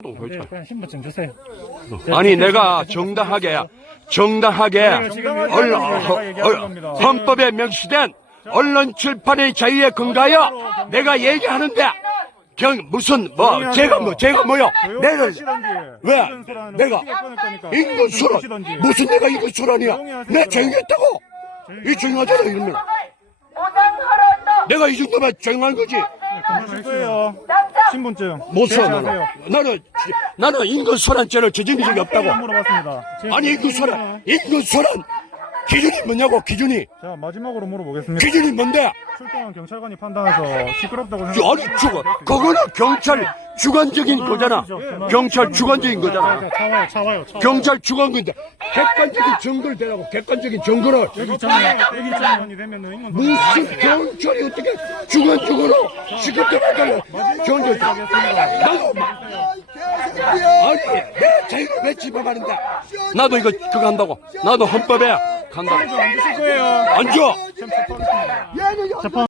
또 네, 그렇죠. 그냥 신분증 주세요. 아니 내가 정당하게 정당하게 정당하게 언론, 하는 허- 거예요. 얘기하는 어, 겁니다. 헌법에 명시된 언론 출판의 자유에 근거하여 내가 얘기하는데 경 무슨 뭐 제가 뭐 제가 뭐요? 내를 왜? 내가 인근수란 무슨 내가 인근수란이야? 내 조용했다고? 이 조용하잖아 이러면 내가 이 정도면 조용한 거지? 하실 거예요. 신분증. 못 써, 제시하세요. 나는. 나는, 나는 인근소란죄를 저지른 적이 없다고. 안 물어봤습니다. 제- 아니, 인근소란, 인근소란 기준이 뭐냐고, 기준이. 자 마지막으로 물어보겠습니다. 기준이 뭔데? 출동한 경찰관이 판단해서 시끄럽다고 아니, 생각하시면 주관, 그거는 경찰 주관적인 거잖아. 경찰 주관적인 거잖아. 차 와요. 경찰 주관인데, 객관적인 증거를 대라고, 객관적인 증거를. 여기 전에 여기 되면은 이건 무슨 경찰이 어떻게 주관적으로 시끄럽게 만들려. 경찰, 나도, 막- 아니, 내 자유를 왜 집어가는데? 나도 이거, 그거 한다고. 나도 헌법에 간다고. 안 주실 거예요. 안 줘! 재판